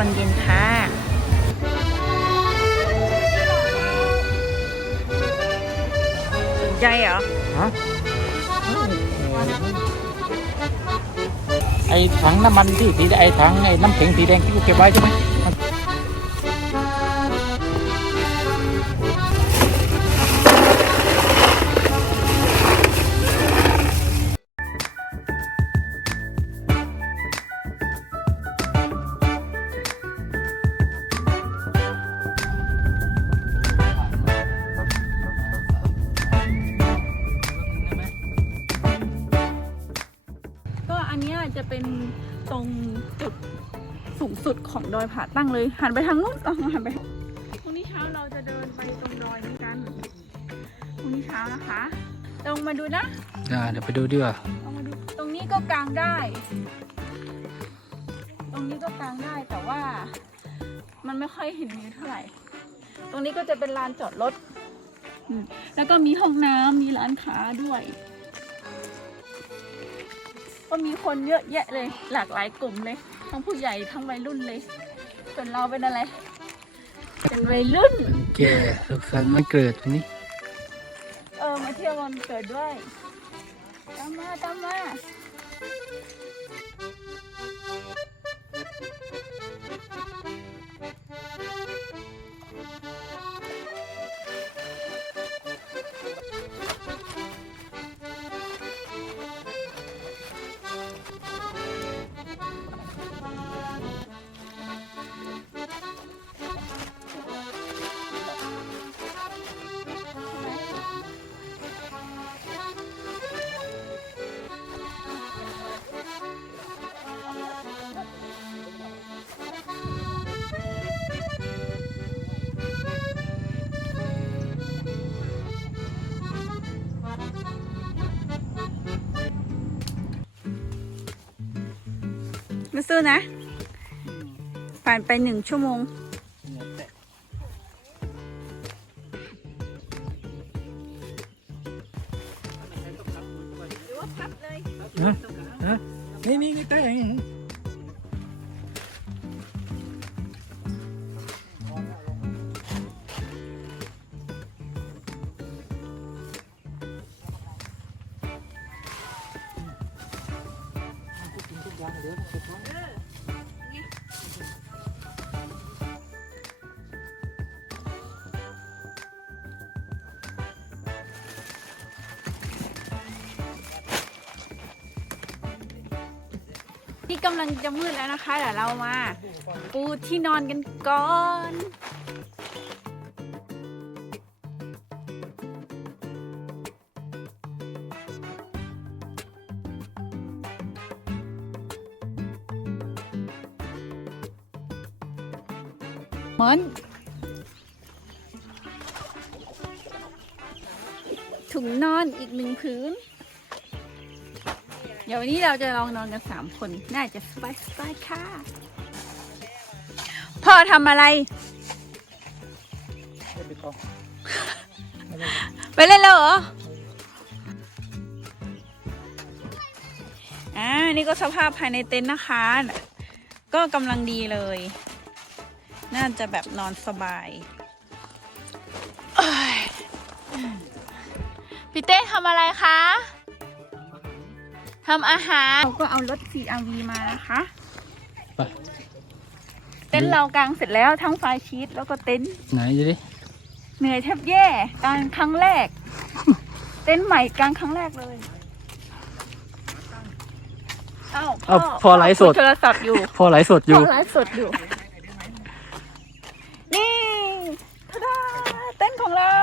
อนเย็นค่ะสนใจเหรอ ฮะไอ้ถังน้ำมันที่สีไอ้ถังไอ้น้ำแข็งสีแดงที่กูเก็บไว้ใช่ไหม อันเนี้ยจะเป็นตรงจุดสูงสุดของดอยผาตั้งเลย หันไปทางนู้นเอาหันไปพรุ่งนี้เช้าเราจะเดินไปตรงดอยนี้กันพรุ่งนี้เช้านะคะลองมาดูนะอ่าเดี๋ยวไปดูดีกว่าลองมาดูตรงนี้ก็กางได้ ตรงนี้ก็กางได้แต่ว่า มันไม่ค่อยเห็นวิวเท่าไหร่ ตรงนี้ก็จะเป็นลานจอดรถอืมแล้วก็มีห้องน้ำมีร้านค้าด้วย ก็มีคนเยอะแยะเลย หลากหลายกลุ่มเลย ทั้งผู้ใหญ่ทั้งวัยรุ่นเลย ส่วนเราเป็นอะไร เป็นวัยรุ่น แกสุขสันต์วันเกิดวันนี้ เออมาเที่ยววันเกิดด้วย ตามมาตามมา มาซื้อนะ ผ่านไปหนึ่งชั่วโมงหรือว่าพับเล กำลังจะมืดแล้วนะคะ เดี๋ยวเรามา ปูที่นอนกันก่อนเหมือนถุงนอนอีกหนึ่งผืนเดี๋ยววันนี้เราจะลองนอนกันสามคน น่าจะสบายสบายๆค่ะ พ่อทำอะไร ไปเล่นแล้วเหรอ อ่า นี่ก็สภาพภายในเต็นท์นะคะ ก็กำลังดีเลย น่าจะแบบนอนสบายเอ้ยพี่เต้ทำอะไรคะ ทำอาหาร เราก็เอารถ CRV มานะคะ ไปเต็นท์เรากางเสร็จแล้วทั้งไฟชีตแล้วก็เต็นท์ไหนดูดิเหนื่อยแทบแย่กางครั้งแรก เต็นท์ใหม่กางครั้งแรกเลยอ้าวเอาพอไลฟ์สด คุยโทรศัพท์อยู่พ่อไลฟ์สดอยู่พ่อไลฟ์สดอยู่ นี่ทาดาเต็นท์ของเรา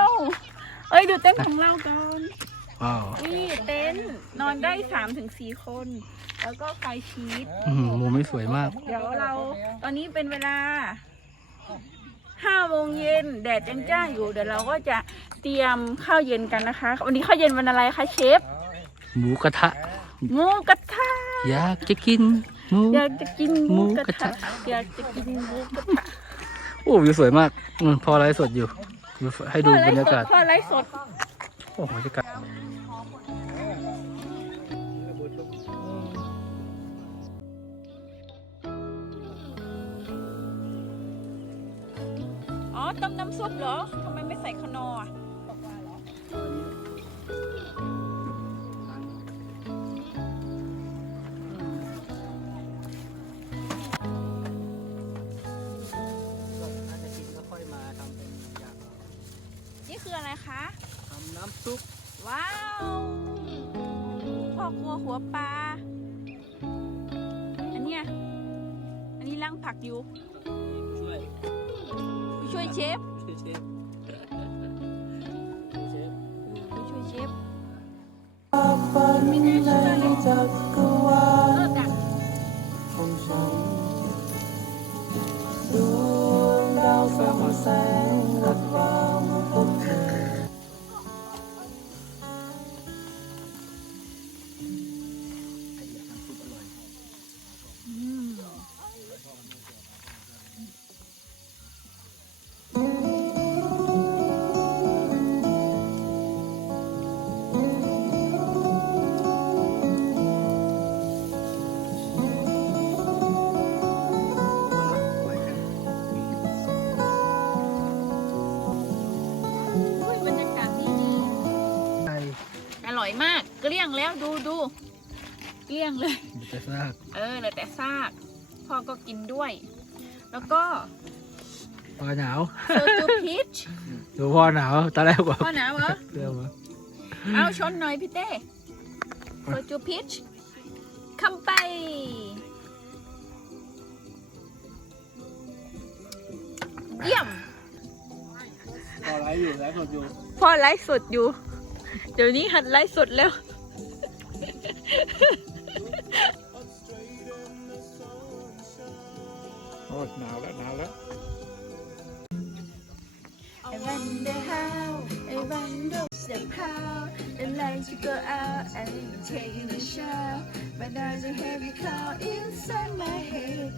เอ้ย ดูเต็นท์ของเรากัน ว้าวนี่เต็นท์นอนได้สามถึงสี่คน แล้วก็ไฟชีตอืมมุมไม่สวยมาก เดี๋ยวเราตอนนี้เป็นเวลาห้าโมงเย็นแดดยังจ้าอยู่ เดี๋ยวเราก็จะเตรียมข้าวเย็นกันนะคะ วันนี้ข้าวเย็นวันอะไรคะเชฟหมูกระทะ หมูกระทะอยากจะกินหมู อยากจะกินหมูกระทะหมูกระทะอยากจะกินหมูกระทะโอ้วิวสวยมากอืมพ่อไลฟ์สดอยู่ดูให้ดูบรรยากาศ พ่อไลฟ์สดโอ้บรรยากาศ ต้มน้ำซุปเหรอทำไมไม่ใส่ขนออะถ้าจะกินก็ค่อยมาทำเป็นอย่างเอานี่คืออะไรคะ ทำน้ำซุปว้าวพ่อครัวหัวปลา อันเนี้ย อันนี้ล้างผักอยู่ช่วยผู้ช่ วยเชฟ ช่วยเชฟเชฟผู้ช่วยเชฟฝันในจักรวาเอลอดักของฉันดวงดาวส่องแสง ลี้ยงแล้วดูดูเกลี้ยงเลยมันจะซากเออเหลือแต่ซาก พ่อก็กินด้วย แล้วก็พอหนาวโซจูพีชดูพ่อหนาวตอนแรกว่าพ่อหนาวเหรอ เรื่องวะเอาชนหน่อยพี่เต้โซจูพีชคำไป เยี่ยม พอไรอยู่แล้วสดอยู่ พ่อไลฟ์สดอยู่ เดี๋ยวนี้หัดไลฟ์สดแล้ว โอ้หนาวแล้วหนาวแล้ว I wonder how, I wonder somehow The lights you go out and you taking a shower But now the heavy cloud inside my head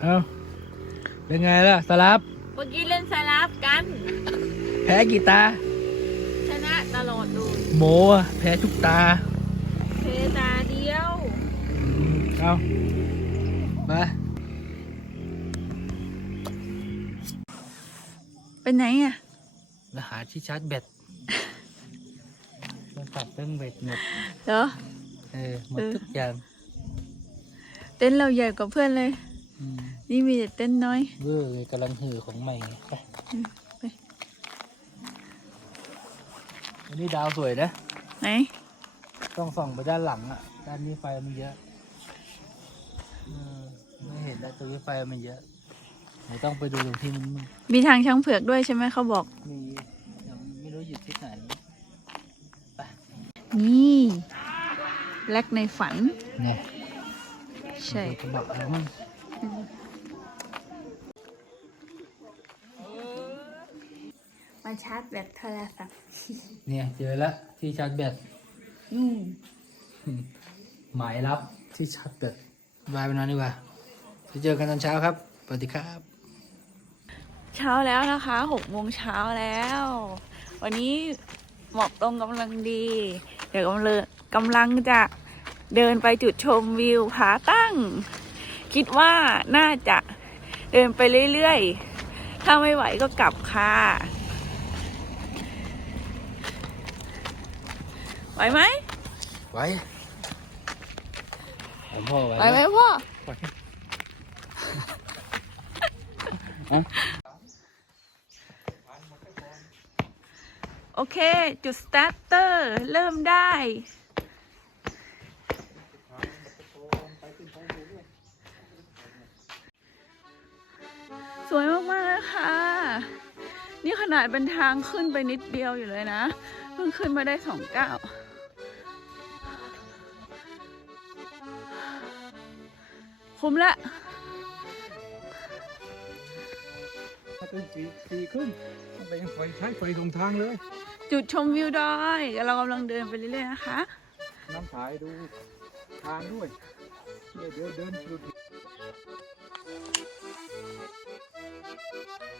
เอ้าเป็นไงล่ะสลับ เมื่อกี้เล่นสลับกัน แพ้กี่ตา ชนะตลอดดูโมอะแพ้ทุกตา เพตาเดียว เอามาเป็นไหนอะ แล้วหาที่ชาร์จแบตต้องตัดเรื่องแบตหมด เหรอ เออ หมดทุกอย่าง เต้นเราใหญ่กว่าเพื่อนเลยอืม นี่มีแต่เต้นน้อยเวอร์เลยกำลังหือของใหม่ไงไปอืมไปอันนี้ดาวสวยนะ ไหน ต้องส่องไปด้านหลังอะ ด้านนี้ไฟมันเยอะเออไม่เห็นแล้วตรงนี้ไฟมันเยอะเดี๋ยวต้องไปดูตรงที่มันมืดมีทางช้างเผือกด้วยใช่ไหมเขาบอก มียังไม่รู้อยู่ที่ไหนนี่แลกในฝันเนี่ยใช่จะบอกแล้วมั้ง มาชาร์จแบตโทรศัพท์เนี่ยเจอแล้วที่ชาร์จแบตอืมหมายรับที่ชาร์จแบตบายไปนอนดีกว่าจะเจอกันตอนเช้าครับสวัสดีครับ เช้าแล้วนะคะหกโมงเช้าแล้ว วันนี้หมอกตรงกำลังดี เดี๋ยวกำลังกำลังจะเดินไปจุดชมวิวผาตั้ง คิดว่าน่าจะเดินไปเรื่อยๆ ถ้าไม่ไหวก็กลับค่ะ ไหวไหมไว้ผมพ่อไว้ไหวไหมพ่อโอเค จุดสตาร์เตอร์เริ่มได้ สวยมากๆเลยค่ะ นี่ขนาดเป็นทางขึ้นไปนิดเดียวอยู่เลยนะ เพิ่งขึ้นมาได้สองก้า คุ้มละถ้าเป็นสี่สี่ครึ่งต้องไปยังไฟใช้ไฟตรงทางเลย จุดชมวิวดอยเรากำลังเดินไปเรื่อยๆนะคะ น้ำถ่ายดูทางด้วยเนี่ยเดี๋ยวเดินดู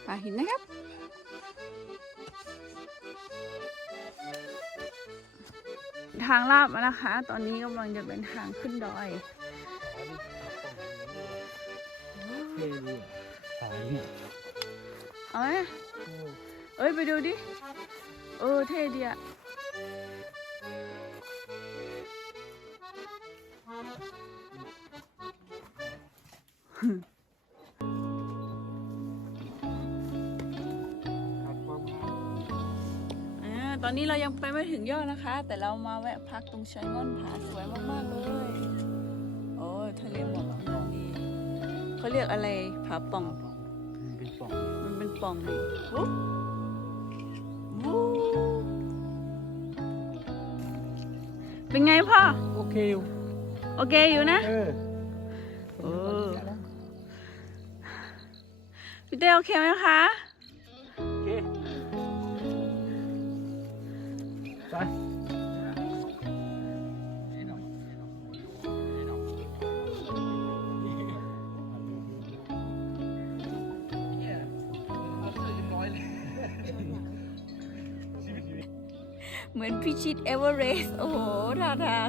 ผาหินนะครับทางลาบนะคะ ตอนนี้กำลังจะเป็นทางขึ้นดอย เท่ดีอะสายเนี่ยเอาไหมเอ้ย ไปดูดิ เออ เท่ดีอะอ่าตอนนี้เรายังไปไม่ถึงยอดนะคะ แต่เรามาแวะพักตรงชัยง่อนผาสวยมาก ๆ เลย เขาเรียกอะไรผาป่อง มันเป็นปล่องมันเป็นปล่องไงวุ๊บวู้เป็นไงพ่อ โอเคอยู่โอเคอยู่นะ เออเออพี่เต้โอเคไหมคะ โอเค ไป พิชิตเอเวอเรสต์โอ้โหท่าทาง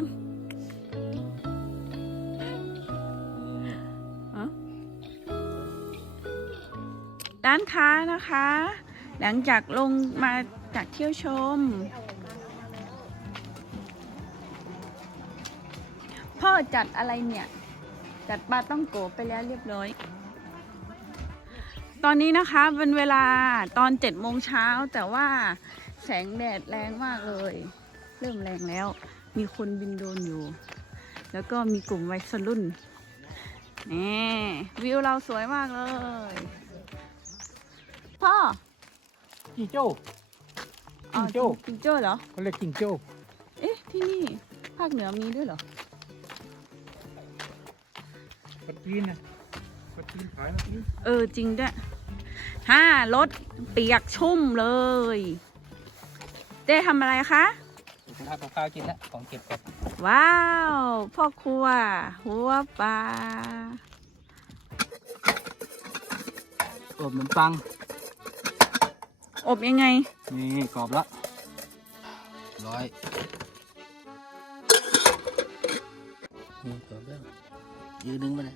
อะร้านค้านะคะ หลังจากลงมาจากเที่ยวชม พ่อจัดอะไรเนี่ย จัดปลาต้องโกไปแล้วเรียบร้อย ตอนนี้นะคะเป็นเวลาตอนเจ็ดโมงเช้าแต่ว่า แสงแดดแรงมากเลย เริ่มแรงแล้ว มีคนบินโดรนอยู่ แล้วก็มีกลุ่มวัยรุ่นนี่วิวเราสวยมากเลย พ่อจิงโจ้อ๋อจิงโจ้จิงโจ้เหรอ เขาเรียกจิงโจ้เอ๊ะ ที่นี่ ภาคเหนือมีด้วยเหรอปัดจีนนะปัดจีนขายนะจีนเออ จริงด้วยห้ารถเปียกชุ่มเลย เจ๊ทำอะไรคะทำกับข้าวกินแล้วของเก็บกับว้าว พ่อครัว หัวปลาอบขนมปัง อบยังไง นี่กรอบละร้อยนี่กรอบแล้วยืนนึงมาเลย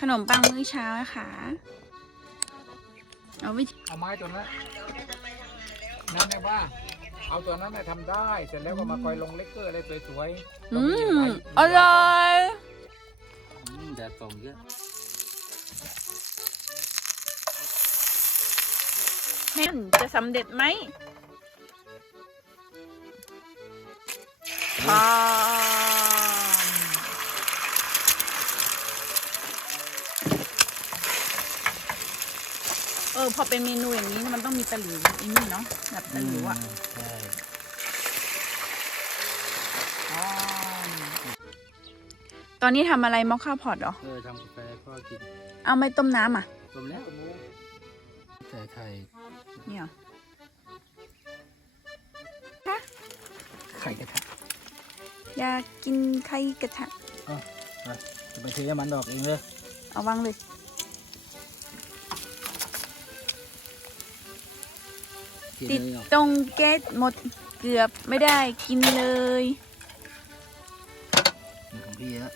ขนมปังมื้อเช้านะคะเอาไปเอาไม้ตัวนั้น นั่นเนี่ยว่า เอาตัวนั้นน่ะทำได้ เสร็จแล้วก็มาคอยลงเลกเกอร์อะไรสวยๆอืมต้อองมีหลายร่อยอืมแดดส่องเยอะนี่จะสำเร็จไหมพร้อ ออพอเป็นเมนูอย่างนี้มันต้องมีตะหลิวอีนี่เนาะแบบตะหลิวอะใช่ตอนนี้ทำอะไรมอคค่าพอตเหรอ เออทำกาแฟพ่อกินเอาไม่ต้มน้ำอะ รวมแล้วใส่ไข่เนี่ยเหรอไข่กระทะอยากกินไข่กระทะจะไปเทน้ำมันดอกเองเลย เอาวางเลย ติดตรงแก๊สหมดเกือบไม่ได้กินเลย ของพี่แล้ว